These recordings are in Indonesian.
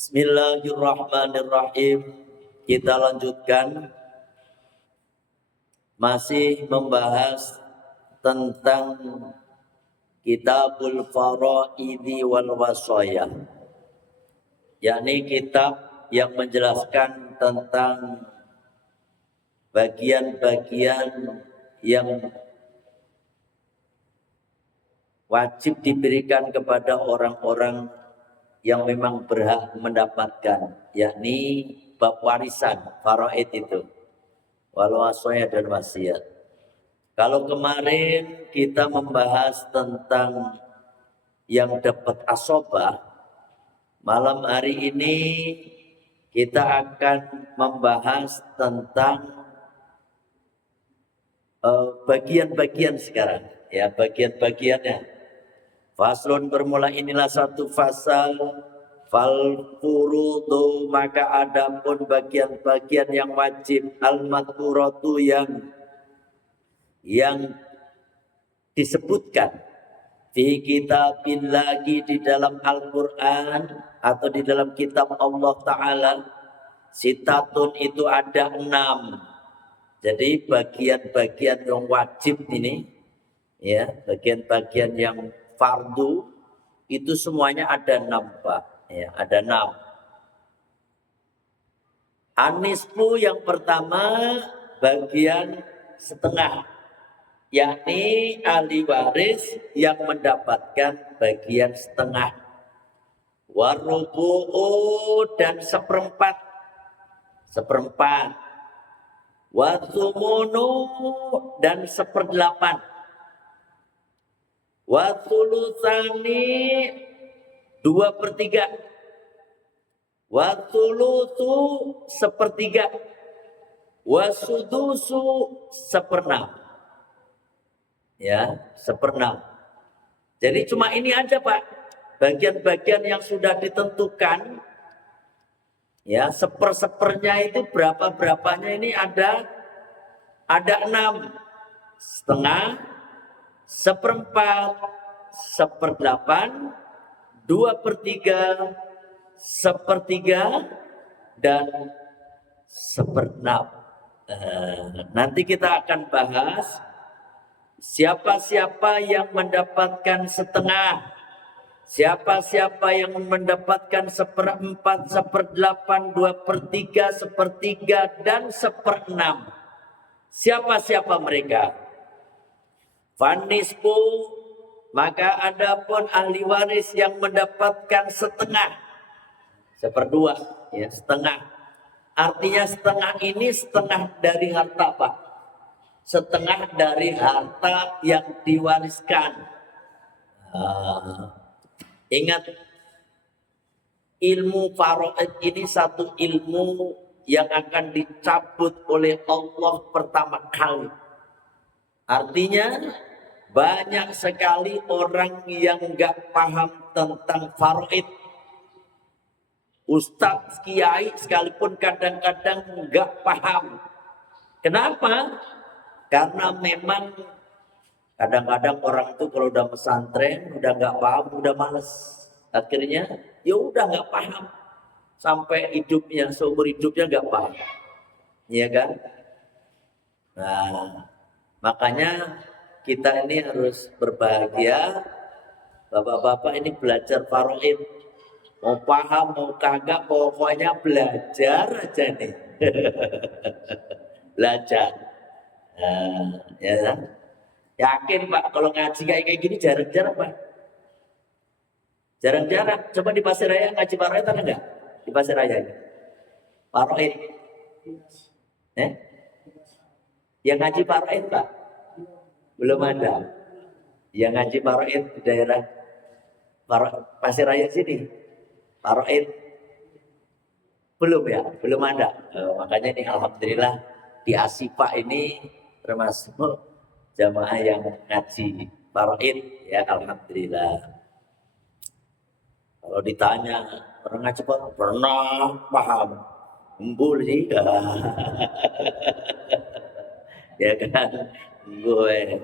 Bismillahirrahmanirrahim. Kita lanjutkan masih membahas tentang Kitabul Faraidi wal Wasaya, yakni kitab yang menjelaskan tentang bagian-bagian yang wajib diberikan kepada orang-orang yang memang berhak mendapatkan, yakni bab warisan, faraid itu, wal wasaya dan wasiat. Kalau kemarin kita membahas tentang yang dapat asobah, malam hari ini kita akan membahas tentang bagian-bagian sekarang, ya, bagian-bagiannya. Faslun, bermula inilah satu fasal. Fal furudu, maka adapun bagian-bagian yang wajib, al madkuratu yang disebutkan fi kitabillahi, di dalam Al-Quran atau di dalam kitab Allah Ta'ala, sitatun, itu ada 6. Jadi bagian-bagian yang wajib ini, ya, bagian-bagian yang fardu itu semuanya ada 6, Pak. Ya, ada 6. Anisfu, yang pertama bagian setengah, yakni ahli waris yang mendapatkan bagian setengah. Warubu'u, dan seperempat. Wathumunu, dan 1/8. Wathulutsani, 2/3. Wathulutsu, 1/3. Wasudusu, 1/6. Ya, 1/6. Jadi cuma ini aja, Pak, bagian-bagian yang sudah ditentukan. Ya, sepernya itu berapanya ini ada 6. Setengah, 1/4, 1/8, 2/3, 1/3, dan 1/6. Nanti kita akan bahas siapa-siapa yang mendapatkan setengah, siapa-siapa yang mendapatkan 1/4, 1/8, 2/3, 1/3, dan 1/6. Siapa-siapa mereka? Fanisbu, maka adapun ahli waris yang mendapatkan setengah, 1/2, ya, setengah. Artinya setengah ini setengah dari harta, Pak. Setengah dari harta yang diwariskan. Ingat, ilmu faraid ini satu ilmu yang akan dicabut oleh Allah pertama kali. Artinya banyak sekali orang yang nggak paham tentang faraid. Ustadz, kiai sekalipun kadang-kadang nggak paham. Kenapa? Karena memang kadang-kadang orang itu kalau udah pesantren, udah nggak paham, udah males. Akhirnya ya udah nggak paham. Sampai hidupnya, seumur hidupnya nggak paham. Iya kan? Nah, makanya kita ini harus berbahagia. Bapak-bapak ini belajar faraid. Mau paham, mau kagak, pokoknya belajar aja nih. Belajar. Ya kan? Yakin, Pak, kalau ngaji kayak gini jarang-jarang, Pak. Jarang-jarang. Coba di Pasir Raya ngaji faraid ada enggak? Di Pasir Raya ini. Faraid. Yang ngaji faraid, Pak? Belum ada. Yang ngaji faraid di daerah Pasir Raya sini. Faraid belum, ya, belum ada. Makanya ini alhamdulillah di Asipa ini termasuk jamaah yang ngaji faraid, ya, alhamdulillah. Kalau ditanya pernah ngaji faraid, pernah paham, embul sih. Ya kan, gue.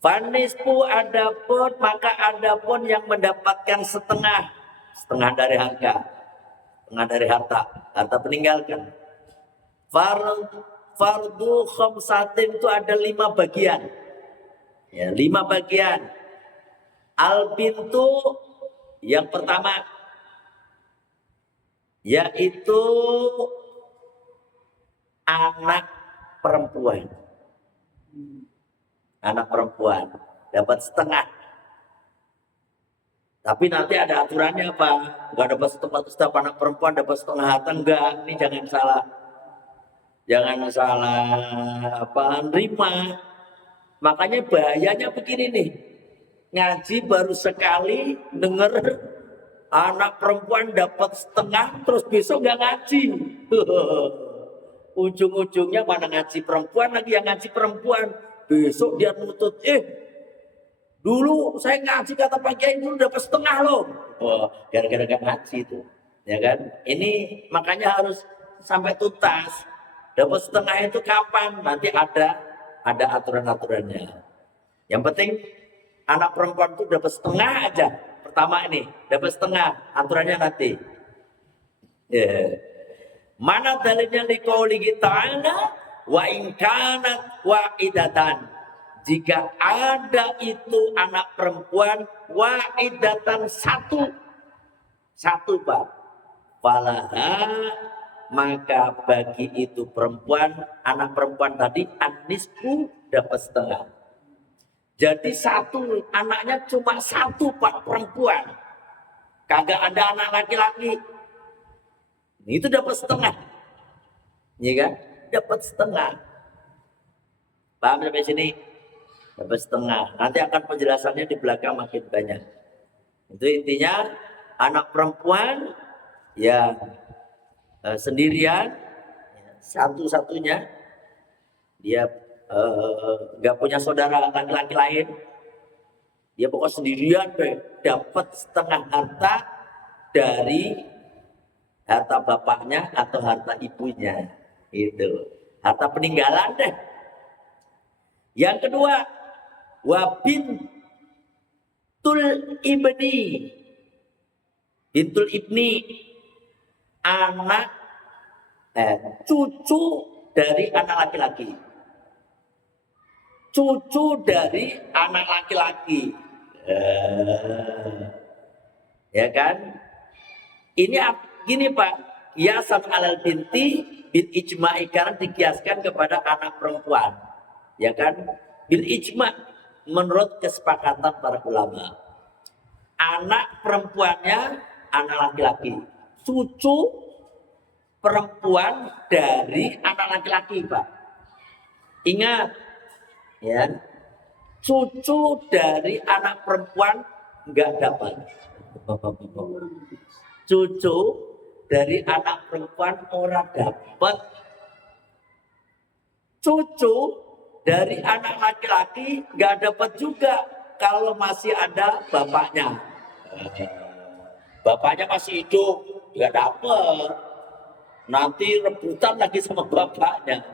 Fanispu, adapun, maka adapun yang mendapatkan setengah, setengah dari harta peninggalkan. Fardu khamsatin itu ada 5 bagian. Ya, 5 bagian. Al bintu yang pertama yaitu anak perempuan. Anak perempuan dapat setengah. Tapi nanti ada aturannya apa? Enggak dapat setiap anak perempuan dapat setengah harta, enggak. Ini jangan salah. Jangan salah nerima. Makanya bahayanya begini nih. Ngaji baru sekali denger anak perempuan dapat setengah terus besok nggak ngaji. Ujung-ujungnya mana ngaji perempuan lagi yang ngaji perempuan. Besok dia nutut, dulu saya ngaji kata Pak Kiai dulu dapat setengah loh. Gara-gara gak ngaji itu. Ya kan? Ini makanya harus sampai tuntas. Dapat setengah itu kapan? Nanti ada aturan-aturannya. Yang penting anak perempuan itu dapat setengah aja. Pertama ini dapat setengah, aturannya nanti. Mana dalilnya liqaulihi ta'ala wa in kanat wa'idatan. Jika ada itu anak perempuan wa'idatan satu Pak. Falaha, maka bagi itu perempuan, anak perempuan tadi anisku dapat setengah. Jadi satu, anaknya cuma satu Pak, perempuan. Kagak ada anak laki-laki. Itu dapat setengah. Iya kan? Dapat setengah. Paham sampai sini? Dapat setengah. Nanti akan penjelasannya di belakang makin banyak. Itu intinya anak perempuan yang sendirian, satu-satunya, dia nggak punya saudara laki-laki lain, dia pokok sendirian dapat setengah harta dari harta bapaknya atau harta ibunya. Itu harta peninggalan deh. Yang kedua, wabintul ibni, bintul ibni, anak cucu dari anak laki-laki. Cucu dari anak laki-laki. Ya kan? Ini gini Pak, kiasan alal binti bil ijma'i, karena dikiaskan kepada anak perempuan. Ya kan? Bil ijma' menurut kesepakatan para ulama. Anak perempuannya anak laki-laki. Cucu perempuan dari anak laki-laki Pak. Ingat ya, cucu dari anak perempuan nggak dapat. Cucu dari anak perempuan orang dapat. Cucu dari anak laki-laki nggak dapat juga kalau masih ada bapaknya. Bapaknya masih hidup, nggak dapat. Nanti rebutan lagi sama bapaknya.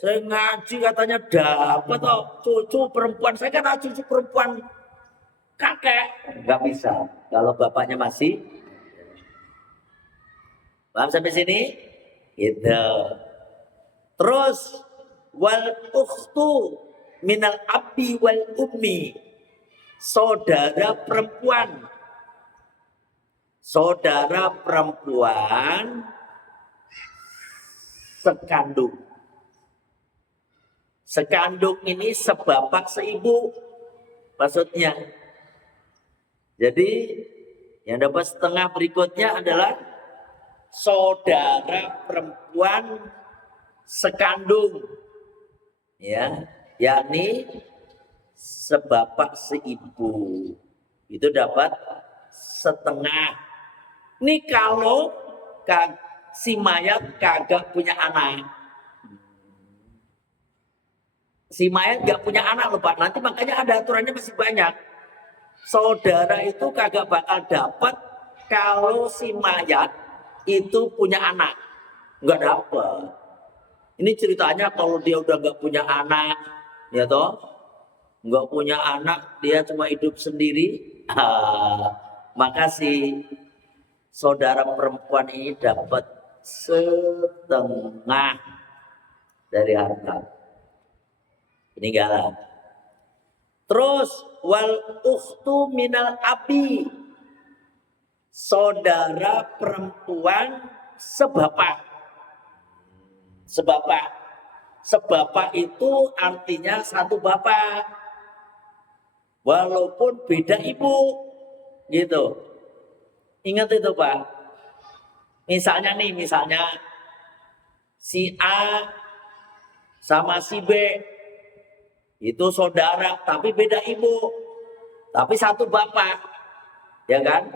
Saya ngaji katanya dapat cucu perempuan. Saya kan cucu perempuan kakek. Nggak bisa kalau bapaknya masih. Paham sampai sini? Gitu. Terus wal ukhtu minal abi wal ummi, saudara perempuan. Saudara perempuan sekandung. Sekandung ini sebapak seibu maksudnya. Jadi yang dapat setengah berikutnya adalah saudara perempuan sekandung, ya, yakni sebapak seibu, itu dapat setengah. Ini kalau si mayat kagak punya anak. Si mayat gak punya anak loh Pak. Nanti makanya ada aturannya masih banyak. Saudara itu kagak bakal dapat kalau si mayat itu punya anak. Nggak dapat. Ini ceritanya kalau dia udah gak punya anak, ya toh, nggak punya anak, dia cuma hidup sendiri. maka si saudara perempuan ini dapat setengah dari harta peninggalan. Terus wal ukhtu minal abi, saudara perempuan sebapak. Sebapak itu artinya satu bapak, walaupun beda ibu, gitu. Ingat itu Pak. Misalnya si A sama si B itu saudara, tapi beda ibu, tapi satu bapak, ya kan?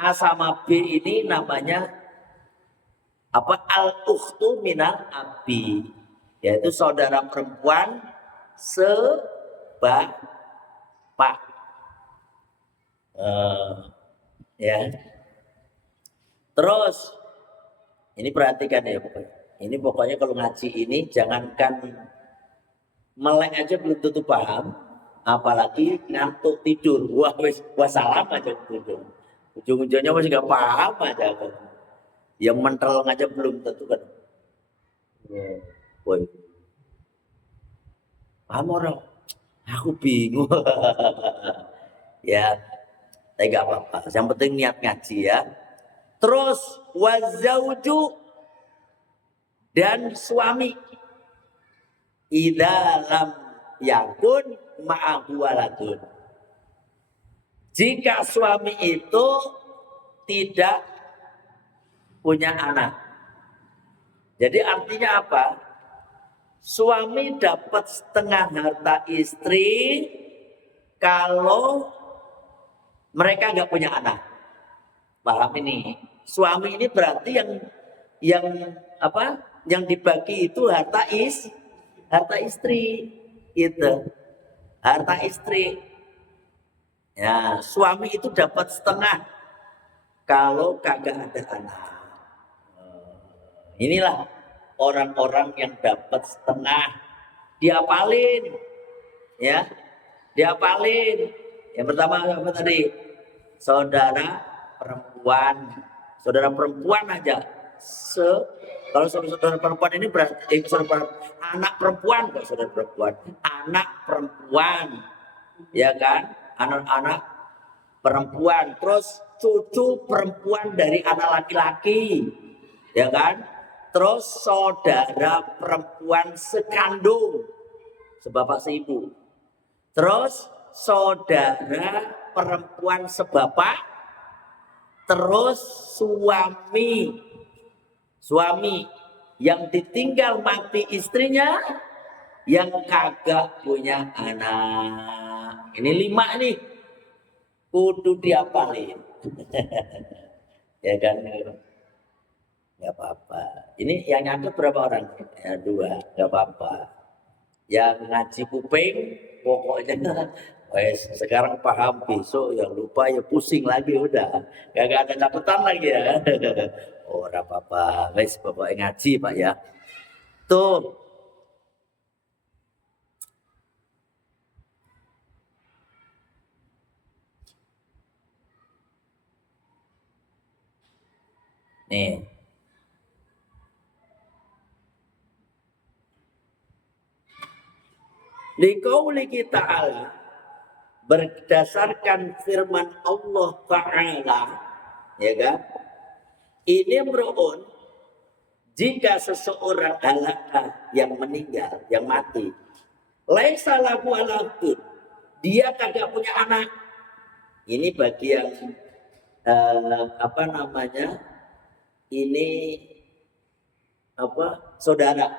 A sama B ini namanya apa? Al-ukhtu minal abi, yaitu saudara perempuan sebapak. Ya. Terus ini perhatikan ya pokoknya. Ini pokoknya kalau ngaji ini jangankan melek aja belum tentu paham, apalagi ngantuk tidur. Wah salam aja tidur. Ujung-ujungnya masih nggak paham aja. Yang mentel aja belum tentu kan. Woi, paham orang? Aku bingung. Ya, tapi gak apa-apa. Yang penting niat ngaji ya. Terus wazauju dan suami idza lam yakun ma'ahu waladun. Jika suami itu tidak punya anak. Jadi artinya apa? Suami dapat setengah harta istri kalau mereka nggak punya anak. Paham ini? Suami ini berarti yang apa? Yang dibagi itu harta istri itu. Harta istri. Ya, suami itu dapat setengah kalau kagak ada anak. Inilah orang-orang yang dapat setengah. Diapalin. Ya. Diapalin. Yang pertama apa tadi? Saudara perempuan aja. Kalau saudara perempuan ini berarti anak perempuan, kok saudara perempuan, anak perempuan, ya kan, anak-anak perempuan, terus cucu perempuan dari anak laki-laki, ya kan, terus saudara perempuan sekandung, sebapak seibu, terus saudara perempuan sebapak, terus suami yang ditinggal mati istrinya yang kagak punya anak. Ini 5 nih, kudu diapalin. Ya kan, nggak apa-apa. Ini yang nyatet berapa orang? Ya 2, nggak apa-apa. Yang ngaji kuping pokoknya sekarang paham, besok yang lupa ya pusing lagi, udah gak ada catatan lagi ya. Oh apa-apa guys, bapak ngaji Pak ya. Tuh nih, liqauli ta'ala, berdasarkan firman Allah Ta'ala, ya kan, ini meru'un, jika seseorang halaka yang meninggal, yang mati, laisa lahu aladun, dia kagak punya anak. Ini bagi yang apa namanya, ini apa, saudara,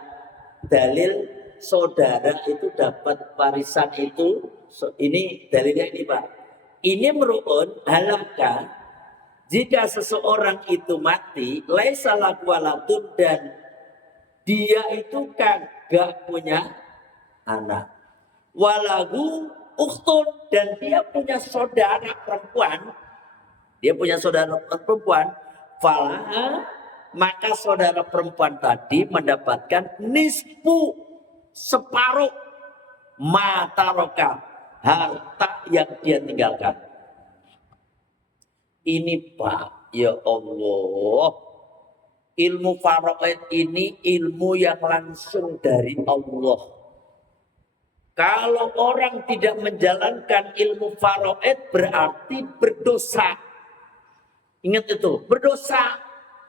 dalil saudara itu dapat warisan itu, ini dalilnya ini Pak. Ini meru'un halaka, jika seseorang itu mati, laisa lahu waladun, dan dia itu kagak punya anak. Walahu ukhtun, dan dia punya saudara perempuan. Dia punya saudara perempuan. Falaha, maka saudara perempuan tadi mendapatkan nisfu, separuh mataroka, harta yang dia tinggalkan. Ini Pak, ya Allah, ilmu faraid ini ilmu yang langsung dari Allah. Kalau orang tidak menjalankan ilmu faraid berarti berdosa. Ingat itu, berdosa.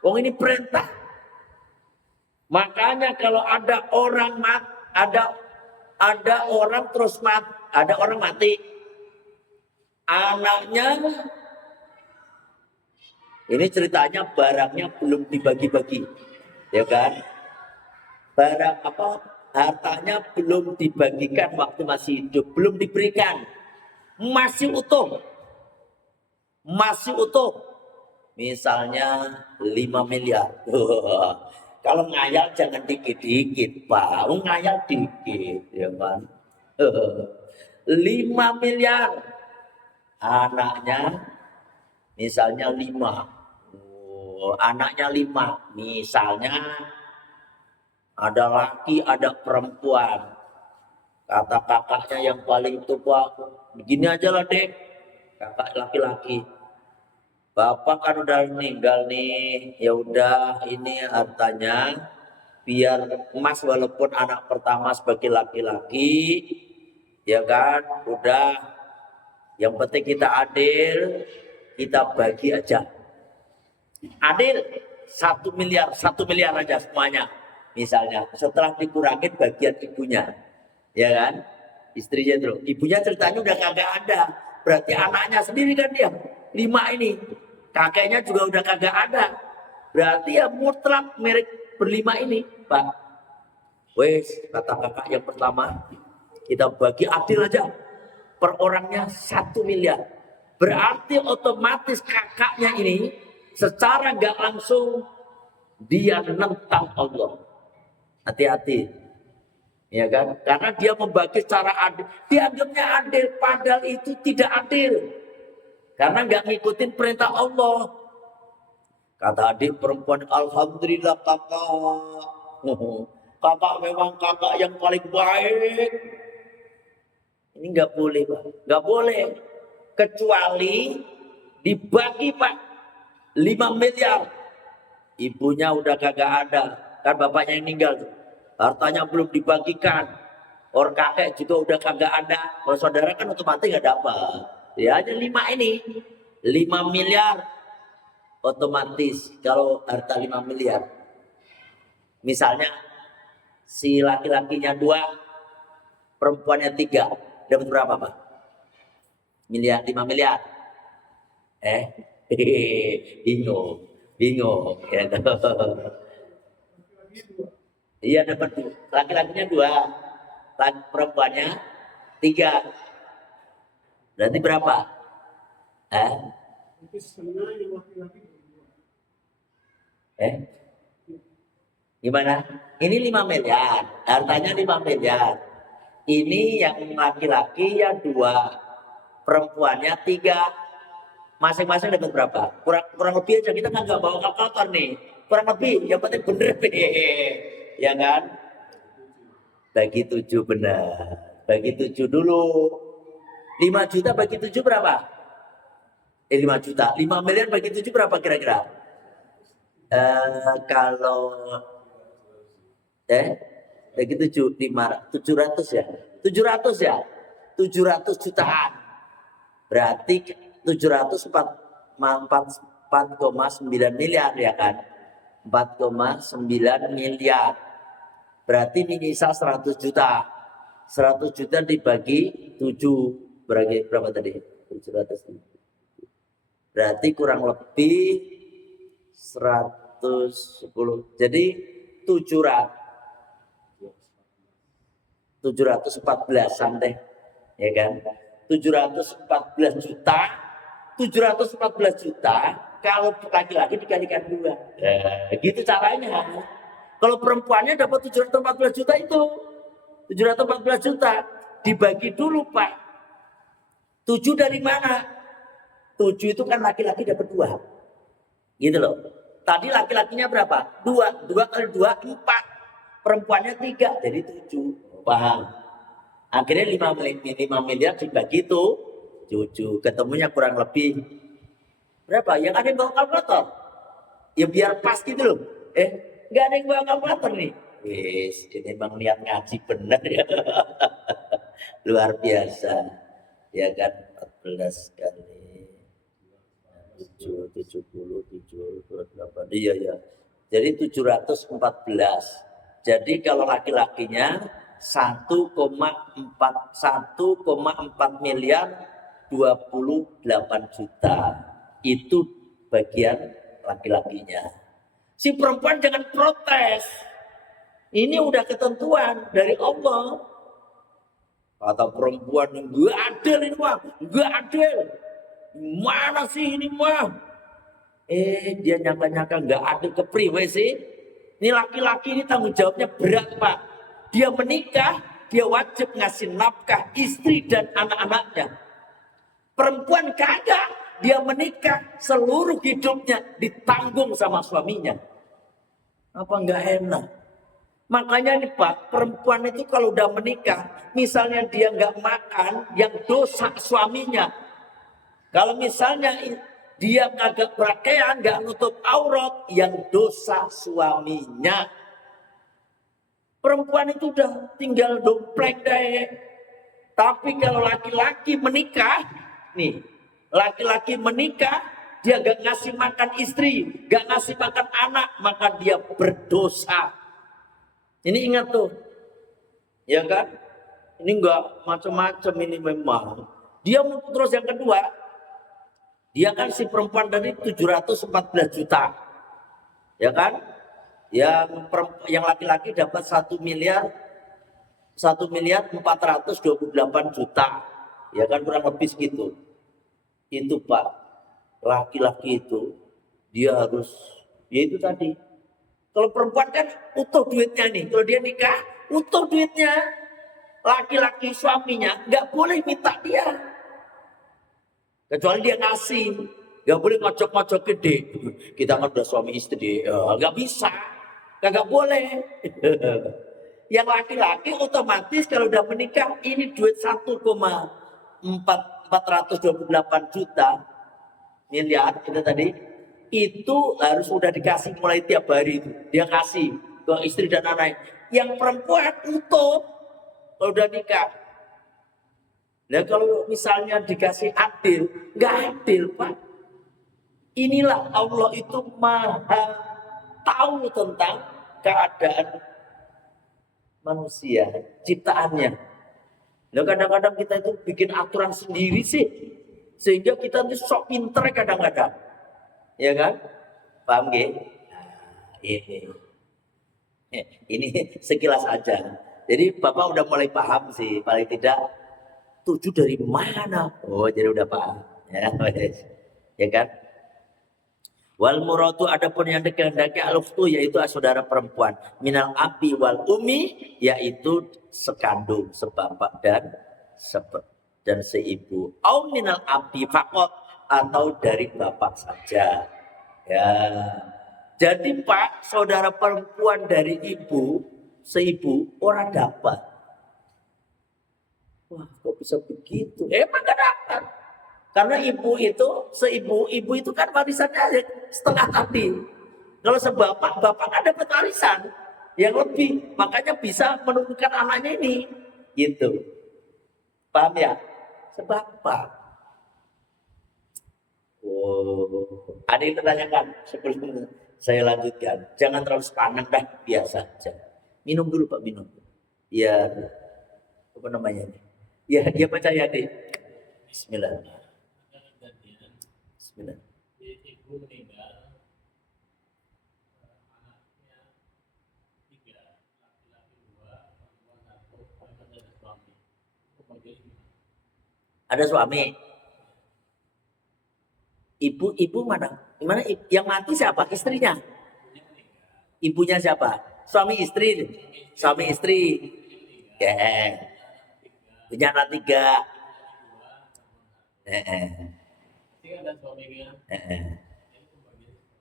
Wong ini perintah. Makanya kalau ada orang ada orang terus ada orang mati, anaknya ini ceritanya barangnya belum dibagi-bagi, ya kan? Barang apa hartanya belum dibagikan waktu masih hidup, belum diberikan, masih utuh, masih utuh. Misalnya 5 miliar. Kalau ngayal jangan dikit-dikit, Pak. Ngayal dikit, ya kan? 5 miliar. Anaknya misalnya 5. Anaknya 5. Misalnya ada laki, ada perempuan. Kata kakaknya yang paling tua, begini aja lah dek. Kakak laki-laki. Bapak kan udah meninggal nih, ya udah ini hartanya biar Mas walaupun anak pertama sebagai laki-laki, ya kan, udah yang penting kita adil, kita bagi aja. Adil 1 miliar aja semuanya. Misalnya setelah dikurangin bagian ibunya, ya kan, istrinya tuh, ibunya ceritanya udah kagak ada, berarti anaknya sendiri kan dia 5 ini. Kakeknya juga udah kagak ada. Berarti ya mutlak merek berlima ini, Pak. Wes, kata kakak yang pertama, kita bagi adil aja. Per orangnya 1 miliar. Berarti otomatis kakaknya ini secara nggak langsung dia nentang Allah. Hati-hati. Ya kan? Karena dia membagi secara adil. Dianggapnya adil, padahal itu tidak adil. Karena nggak ngikutin perintah Allah. Kata adik perempuan, alhamdulillah kakak. Kakak memang kakak yang paling baik. Ini nggak boleh, Pak. Nggak boleh. Kecuali dibagi, Pak. 5 miliar. Ibunya udah kagak ada. Kan bapaknya yang meninggal. Hartanya belum dibagikan. Orang kakek juga udah kagak ada. Kalau saudara kan otomatis nggak dapat. Ya hanya 5 ini. 5 miliar. Otomatis kalau harta 5 miliar. Misalnya si laki-lakinya 2, perempuannya 3. Dapat berapa, Pak? 5 miliar. Bingung. Ya, iya dapat. Laki-lakinya 2, perempuannya 3. Berarti berapa? Gimana? Ini 5 miliar, hartanya 5 miliar. Ini yang laki-laki ya 2, perempuannya 3. Masing-masing dapat berapa? Kurang lebih aja, kita kan nggak bawa kalkulator nih. Kurang lebih, yang penting bener ya kan? Bagi 7 benar. Bagi 7 dulu. 5 juta bagi 7 berapa? 5 juta. 5 miliar bagi 7 berapa kira-kira? Kalau bagi 700 ya. 700 ya. 700 jutaan. Berarti 4,9 miliar ya kan. 4,9 miliar. Berarti ini misal 100 juta. 100 juta dibagi 7. Berapa tadi? 700. Berarti kurang lebih 110. Jadi 714 santai. Ya kan? 714 juta. 714 juta kalau laki-laki dikalikan 2. Gitu caranya. Kalau perempuannya dapat 714 juta itu 714 juta dibagi dulu, Pak. 7 dari mana? 7 itu kan laki-laki dapat 2. Gitu loh. Tadi laki-lakinya berapa? 2. 2 kali 2 4. Perempuannya 3 jadi 7. Paham? Akhirnya 5 miliar dibagi itu 7. Ketemunya kurang lebih Berapa? Yang ada yang bawa kalkulator. Ya biar pas gitu loh. Nggak ada yang bawa kalkulator nih. Wis, ini memang niat ngaji benar ya. Luar biasa. Ya kan 14 kali 7, 70, 7, 28. Iya ya. Jadi 714. Jadi kalau laki-lakinya 1,4 miliar 28 juta. Itu bagian laki-lakinya. Si perempuan jangan protes. Ini udah ketentuan dari Allah. Kata perempuan, enggak adil ini mah, enggak adil. Mana sih ini mah? Dia nyangka-nyangka enggak adil ke priwe sih. Ini laki-laki ini tanggung jawabnya berat, Pak. Dia menikah, dia wajib ngasih nafkah istri dan anak-anaknya. Perempuan kagak, dia menikah seluruh hidupnya ditanggung sama suaminya. Apa enggak enak? Makanya nih Pak, perempuan itu kalau udah menikah, misalnya dia nggak makan, yang dosa suaminya. Kalau misalnya dia kagak pakaian, nggak nutup aurat, yang dosa suaminya. Perempuan itu udah tinggal dompleng deh. Tapi kalau laki-laki menikah, nih, laki-laki menikah, dia gak ngasih makan istri, gak ngasih makan anak, maka dia berdosa. Ini ingat tuh, ya kan? Ini enggak macam-macam ini memang. Dia terus yang kedua, dia kan si perempuan tadi 714 juta, ya kan? Yang laki-laki dapat 1 miliar 428 juta, ya kan, kurang lebih segitu. Itu Pak, laki-laki itu dia harus, ya itu tadi. Kalau perempuan kan utuh duitnya nih. Kalau dia nikah, utuh duitnya. Laki-laki suaminya nggak boleh minta dia. Kecuali dia ngasih. Nggak boleh ngocok-ngocok gede. Kita kan udah suami istri. Nggak bisa. Nggak boleh. Yang laki-laki otomatis kalau udah menikah, ini duit 1,428 juta miliar itu tadi, itu harus sudah dikasih mulai tiap hari itu. Dia kasih ke istri dan anak. Yang perempuan utuh kalau udah nikah. Nah kalau misalnya dikasih adil, nggak adil Pak. Inilah Allah itu maha tahu tentang keadaan manusia, ciptaannya. Nah kadang-kadang kita itu bikin aturan sendiri sih, sehingga kita itu sok pinter kadang-kadang. Ya kan? Paham gak? Ini sekilas aja. Jadi Bapak udah mulai paham sih, paling tidak 7 dari mana? Oh, jadi udah paham. Ya kan? Wal muratu adapun yang dikehendaki al-ukhtu yaitu saudara perempuan, minal abi wal umi yaitu sekandung, sebapak dan seibu. Au minal abi fakot atau dari bapak saja. Ya. Jadi Pak, saudara perempuan dari ibu, seibu orang dapat. Wah, kok bisa begitu? Emang gak dapat. Karena ibu itu, ibu itu kan warisannya aja setengah tadi. Kalau sebapak, bapak kan dapat warisan yang lebih. Makanya bisa menurunkan anaknya ini. Gitu. Paham ya? Sebapak. Oh, ada yang ditanyakan sebelum saya lanjutkan. Jangan terlalu sepanang dah, biasa aja. Minum dulu Pak, minum. Ya, apa namanya? Ya, dia percaya deh. Bismillah. Bismillah. Ibu meninggal, anaknya 3, laki-laki 2, perempuan 1, ada suami. Ada suami. Ibu mana? Gimana? Yang mati siapa? Istrinya. Ibunya siapa? Suami istri. Suami istri. Ya. Punya anak 3.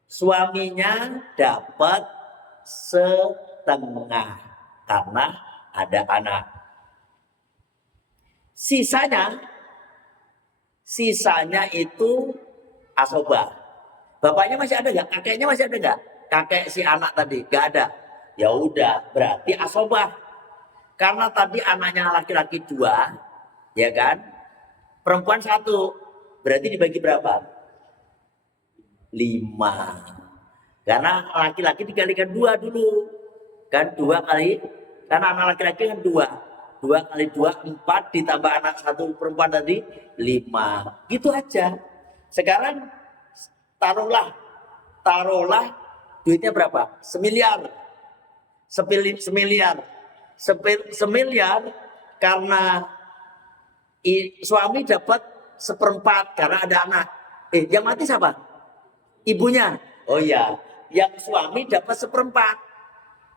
Suaminya dapat setengah karena ada anak. Sisanya itu asobah. Bapaknya masih ada nggak? Kakeknya masih ada nggak? Kakek si anak tadi nggak ada. Ya udah, berarti asobah. Karena tadi anaknya laki-laki 2, ya kan? Perempuan 1, berarti dibagi berapa? 5. Karena laki-laki dikalikan 2 dulu. Kan 2 kali, karena anak laki-laki kan 2. 2 kali 2, 4, ditambah anak 1 perempuan tadi, 5. Gitu aja. Sekarang taruhlah duitnya berapa? Semiliar. Semiliar karena suami dapat 1/4 karena ada anak. Yang mati siapa? Ibunya. Oh iya, yang suami dapat 1/4.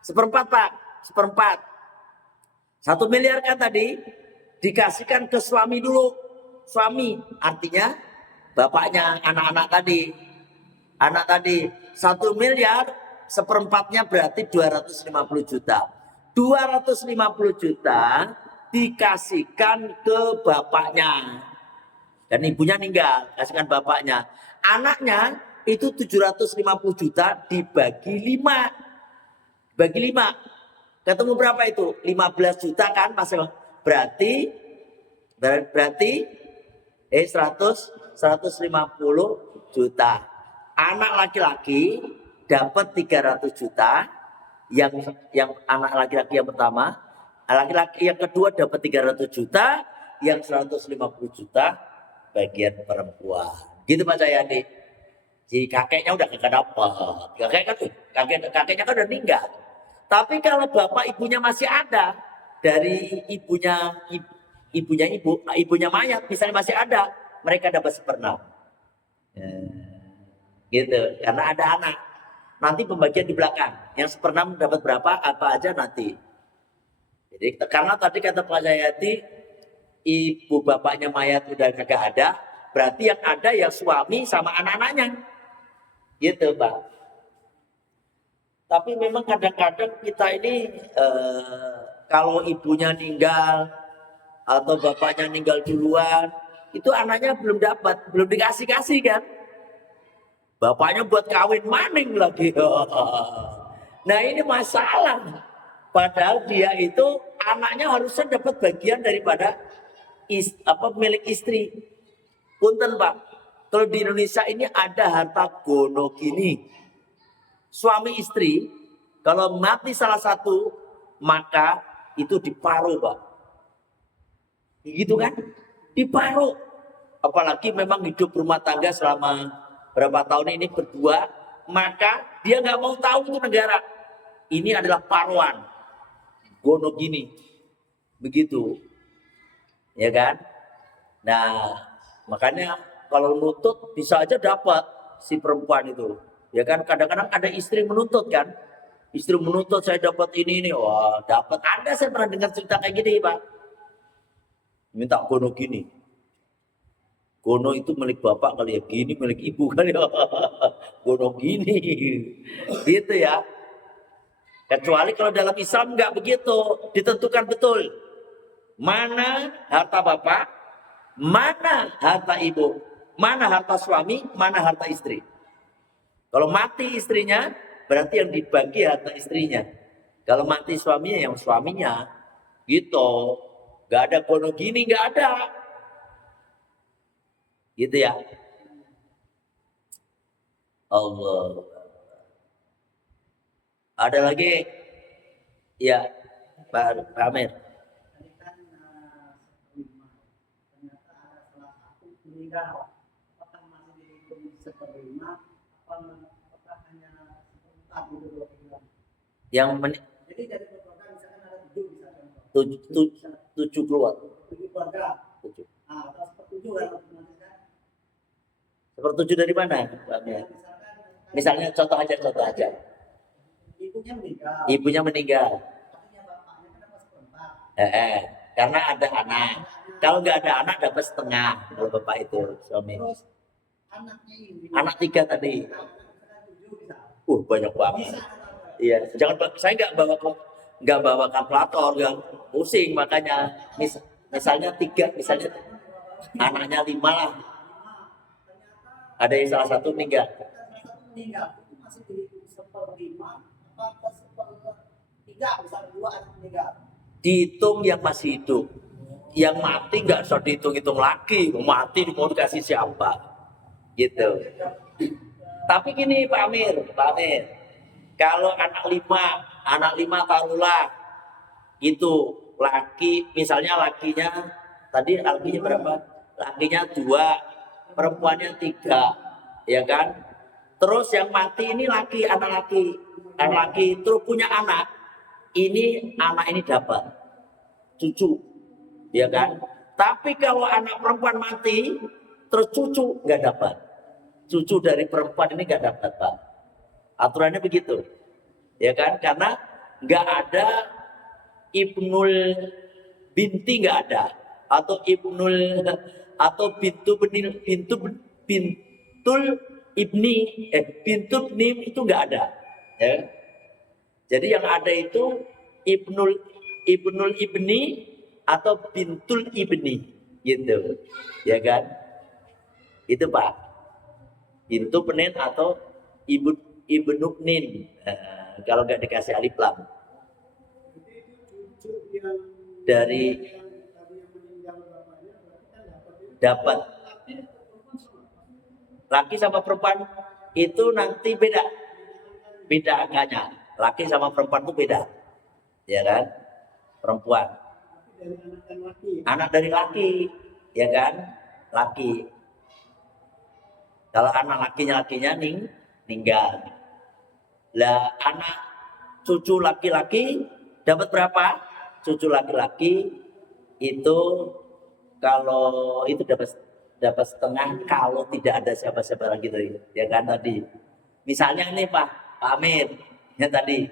1/4 Pak, 1/4. 1 miliar kan tadi dikasihkan ke suami dulu. Suami artinya bapaknya anak-anak tadi. Anak tadi 1 miliar, 1/4-nya berarti 250 juta. 250 juta dikasihkan ke bapaknya. Dan ibunya meninggal, kasihkan bapaknya. Anaknya itu 750 juta dibagi 5. Bagi 5. Ketemu berapa itu? 15 juta kan Mas? Berarti 150 juta. Anak laki-laki dapat 300 juta. Yang anak laki-laki yang pertama, laki-laki yang kedua dapat 300 juta, yang 150 juta bagian perempuan. Gitu Pak Jayadi. Jadi kakeknya udah kagak dapat. Kakeknya kan udah meninggal. Tapi kalau bapak ibunya masih ada, dari ibunya mayat misalnya masih ada, mereka dapat 1/6. Gitu, karena ada anak. Nanti pembagian di belakang. Yang 1/6 dapat berapa, apa aja nanti. Jadi karena tadi kata Pak Jayadi, ibu bapaknya mayat udah kagak ada, berarti yang ada ya suami sama anak-anaknya. Gitu Pak. Tapi memang kadang-kadang kita ini kalau ibunya meninggal atau bapaknya meninggal duluan, itu anaknya belum dapat, belum dikasih kan. Bapaknya buat kawin maning lagi. Nah ini masalah. Padahal dia itu anaknya harusnya dapat bagian daripada milik istri. Punten Pak, kalau di Indonesia ini ada harta gono gini. Suami istri, kalau mati salah satu, maka itu diparuh Pak. Gitu kan? Diparuh. Apalagi memang hidup rumah tangga selama berapa tahun ini berdua, maka dia nggak mau tahu itu negara. Ini adalah paruan. Gono gini. Begitu. Ya kan? Nah, makanya kalau nutut bisa aja dapat si perempuan itu. Ya kan, kadang-kadang ada istri menuntut kan. Istri menuntut saya dapat ini. Wah, dapat. Ada saya pernah dengar cerita kayak gini, Pak. Minta gono gini. Gono itu milik bapak kali ya, gini milik ibu kali ya. Gono gini. Gitu ya. Kecuali kalau dalam Islam nggak begitu. Ditentukan betul. Mana harta bapak, mana harta ibu, mana harta suami, mana harta istri. Kalau mati istrinya, berarti yang dibagi harta istrinya. Kalau mati suaminya, yang suaminya. Gitu. Gak ada gono gini, gak ada. Gitu ya. Allah. Ada lagi? Ya, Pak Amir. Meninggal, apakah masih dihitung 1/5 apakah hanya 1/4 gitu? Jadi dari keluarga misalkan ada 7 misalkan. 7 keluar. 7 keluarga. 7. Atau 7 kan otomatis kan. 7 dari mana? Misalnya contoh aja. Ibunya meninggal. Artinya bapaknya kan dapat 1/4. Karena ada anak. Kalau nggak ada anak dapat setengah. Kalau bapak itu suami. Terus anaknya ini. Anak 3 tadi. 7 bisa. Banyak banget. Bisa. Iya, saya nggak bawa kalkulator, nggak pusing makanya. Misalnya 3, misalnya anaknya 5 lah. Ada yang salah satu meninggal. meninggal itu masih dihitung 1/5 apa 1/3 misalnya 2 anak meninggal. Dihitung yang masih hidup. Yang mati nggak usah dihitung-hitung lagi. Mati mau dikasih siapa? Gitu. Tapi gini Pak Amir. Kalau anak lima taruhlah itu laki, misalnya lakinya tadi lakinya berapa? Lakinya 2, perempuannya 3, ya kan? Terus yang mati ini anak laki terus punya anak. Anak ini dapat cucu, ya kan? Tapi kalau anak perempuan mati, terus cucu nggak dapat. Cucu dari perempuan ini nggak dapat, Pak. Aturannya begitu, ya kan? Karena nggak ada ibnul binti, nggak ada, atau ibnul atau bintul ibni, bintul ibni itu nggak ada, ya. Jadi yang ada itu ibnul ibni atau bintul ibni, gitu, ya kan? Itu Pak, bintu penin atau ibnu nin. Kalau nggak dikasih alif lam. Dari dapat laki sama perempuan itu nanti beda angkanya. Laki sama perempuan itu beda, ya kan? Perempuan anak dari laki, ya kan? Laki. Kalau anak lakinya meninggal. Lah anak cucu laki-laki dapat berapa? Cucu laki-laki itu kalau itu dapat setengah kalau tidak ada siapa-siapa lagi tadi, ya kan tadi. Misalnya ini Pak Amir, ya tadi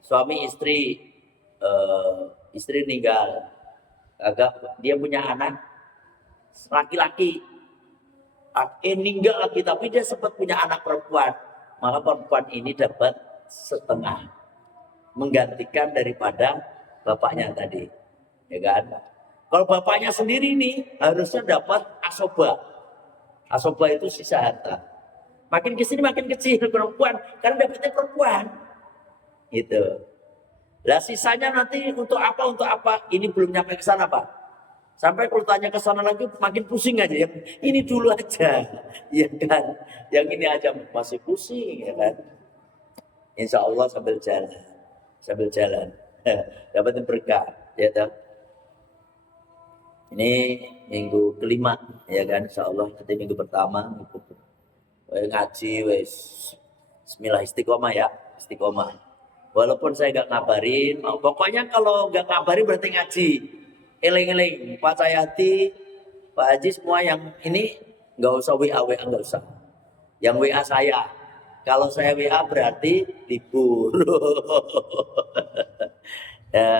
suami istri meninggal, dia punya anak laki-laki, meninggal lagi tapi dia sempat punya anak perempuan, maka perempuan ini dapat setengah menggantikan daripada bapaknya tadi, ya kan? Kalau bapaknya sendiri nih harusnya dapat asoba. Asoba itu sisa harta. Makin kesini makin kecil perempuan, karena dapatnya perempuan. Gitu. Lah sisanya nanti untuk apa? Ini belum nyampe ke sana Pak. Sampai kalau tanya ke sana lagi makin pusing aja. Yang ini dulu aja, ya kan? Yang ini aja masih pusing, ya kan? Insya Allah sambil jalan, dapatin berkah, ya kan? Ini minggu kelima, ya kan? Insya Allah nanti minggu pertama ngaji, wes Bismillah istiqomah ya, istiqomah. Walaupun saya nggak ngabarin, pokoknya kalau nggak ngabarin berarti ngaji. Eling-eling, Pak Cayati, Pak Haji semua yang ini nggak usah WA nggak usah. Yang WA saya, kalau saya WA berarti libur.